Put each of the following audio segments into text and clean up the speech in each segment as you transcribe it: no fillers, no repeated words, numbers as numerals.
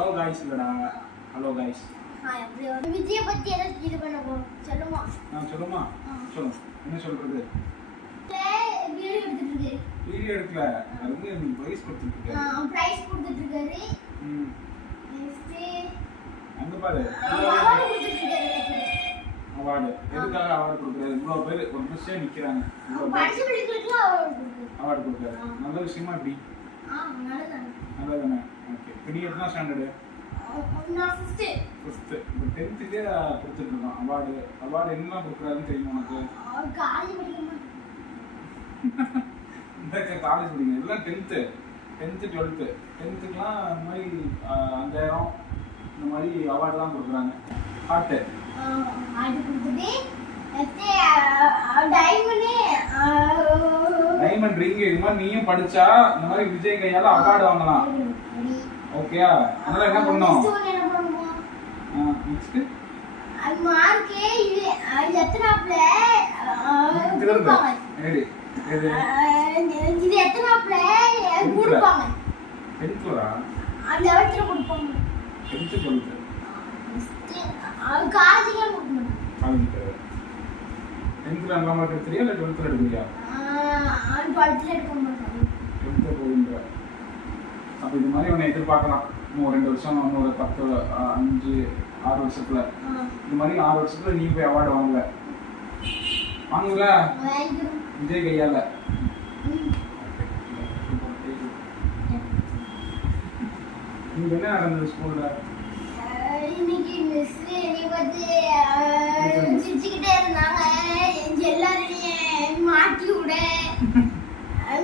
Hello guys இல்லடா. Hello guys. Hi everyone. Vijay பத்தி ஏதாவது இது பண்ண போறோம். சொல்லுமா? சொல்லுமா? சொல்லு. என்ன சொல்றது? வீடியோ எடுத்துட்டு இருக்கு. வீடியோ எடுக்கல. அதுக்கு நீ பிரைஸ் கொடுத்துட்டு இருக்க. பிரைஸ் கொடுத்துட்டு இருக்காரு. நெக்ஸ்ட் அங்க பாரு. அவார்ட் கொடுத்துட்டு இருக்காரு. அவார்ட். எதுக்காக அவார்ட் கொடுக்குறாரு? இவ்வளவு பேர் ஒரு நிமிஷம் நிக்கறாங்க. பார்ட்டிசிபேட்களுக்கு அவார்ட் கொடுக்குறாரு. நல்ல விஷயமா இப்படி? நல்லதானே. நல்லதானே. ஓகே. நீ எத்தனை ஸ்டாண்டர்ட்? நான் 5th. 5th. 10th-க்கே கொடுத்துட்டு இருக்கோம் அவார்ட். அவார்ட் என்ன கொடுக்குறாருன்னு தெரியுமா உனக்கு? காலேஜ் படிக்கணும். இந்த காலேஜ் படிக்கணும். எல்லாம் 10th 12th 10th-க்குலாம் இந்த மாதிரி 5000 இந்த மாதிரி அவார்ட் தான் கொடுக்குறாங்க. ஹார்ட் கொடுத்துட்டு டைமண்ட் ரிங் இது மாதிரி நீயும் படிச்சா இந்த மாதிரி விஜய் கையால அவார்ட் வாங்கலாம். ஓகேயா? அதனால என்ன பண்ணனும்? நெக்ஸ்ட் மார்க் இது எத்தனாப்ல கொடுப்பாங்க. இது எத்தனாப்ல கொடுப்பாங்க. 10th-லா? அந்த லெவல்ல கொடுப்பாங்க. 10th 12th. காலேஜ்ல கொடுப்பாங்க. காலேஜ்ல 10th-ல நல்ல மார்க் எடுத்தியா இல்ல 12th-ல எடுத்தியா? 12th-ல எடுக்க மாட்டாங்க. 12th போகுங்க. அப்ப இந்த மாதிரி உன்னை எதிர்பார்க்கலாம். இன்னும் 2 வருஷம், இன்னொரு 10 5 6 வருஷத்துல இந்த மாதிரி 6 வருஷத்துல நீ போய் அவார்டு வாங்குவ. விஜய் கையால. நீங்க என்ன நடந்தது ஸ்கூல்ல? இன்னைக்கு மிஸ் என்னை பார்த்து சிரிச்சுக்கிட்டே இருந்தாங்க. எல்லாரையும் மாட்டி விட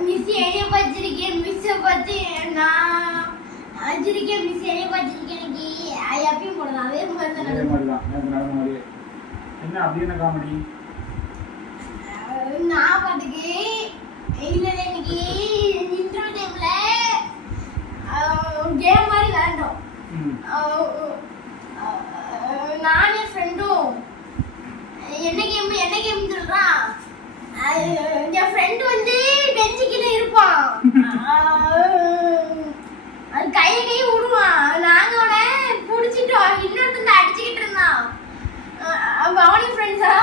மிஸ் என்னைய பார்த்துருக்கேன். மிஸ்ஸை பார்த்து நான் சிரிக்கேன். மிஸ் என்னைய பார்த்துருக்கேன். எனக்கு எப்பயும் போடலாம். அதே மாதிரி தான் நடந்த மாதிரி. என்ன அப்படி என்ன காமெடி? நான் பாட்டுக்கு இல்லை இன்னைக்கு இன்டர்வியூ டைம்ல கேம் மாதிரி விளையாண்டோம். நானே ஃப்ரெண்டும் என்ன கேம் சொல்றான். என் ஃப்ரெண்ட் வந்து பெஞ்சுக்கிட்ட இருப்பான். அது கையை விடுவான். நாங்க அவனை பிடிச்சிட்டோம். இன்னொருத்தன் அடிச்சுக்கிட்டு இருந்தான். அவனி ஃப்ரெண்ட்ஸா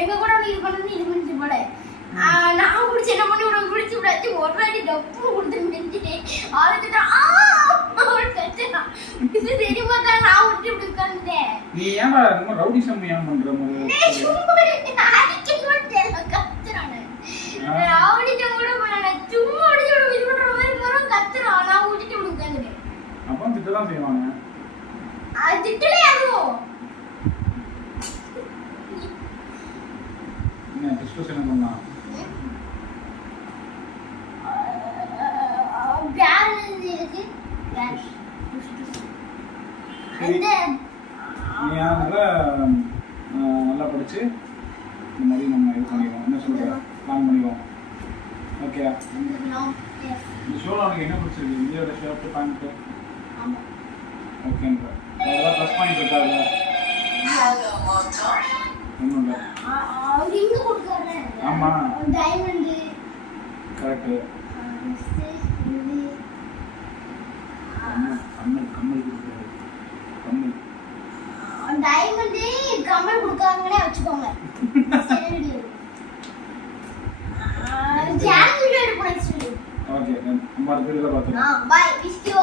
எங்க கூட அவனுக்கு இது பண்ணது இது பண்ணிச்சு போல. நான் பிடிச்சி என்ன பண்ணி உனக்கு பிடிச்சி விடாச்சு ஒரு வாட்டி டப்பு கொடுத்துட்டு நினைச்சிட்டேன். இது தெரியுமா தான் நான் விட்டு இப்படி உட்காந்துட்டேன். நீ ஏன் ரொம்ப ரவுடிசம் ஏன் பண்ற மாதிரி? கத்துறானே ரவுடிசம் கூட பண்ணல. சும்மா அடிச்சு விட இது பண்ற மாதிரி வரும். கத்துறான். நான் விட்டுட்டு இப்படி உட்காந்துட்டேன். அப்பா திட்டலாம் செய்வாங்க. திட்டலே அதுவும் என்ன டிஸ்கஷன் பண்ணலாம்? நல்லா படிச்சு இந்த மாதிரி நம்ம இது பண்ணிடுவோம். என்ன சொல்ற? பிளான் பண்ணிடுவோம். ஓகே. இந்த ஷோல உனக்கு என்ன பிடிச்சிருக்கு? இந்தியாவோட ஷர்ட் பேண்ட். ஓகேங்க. அதெல்லாம் ப்ளஸ் பாயிண்ட் இருக்காது. ஒன்றும் இல்லை. ரிங் கொடுக்குறானே. ஆமா. டைமண்ட். கரெக்ட். கம்மல் கொடுக்குறாரு. கம்மல். டைமண்ட் கம்மல் கொடுக்காங்கனே வச்சுக்கோங்க. சரி. சேனல் வீடியோ எடுப்போம் நெக்ஸ்ட் வீடியோ. ஓகே. நம்ம அடுத்த வீடியோல பார்க்கலாம். பை. Wish you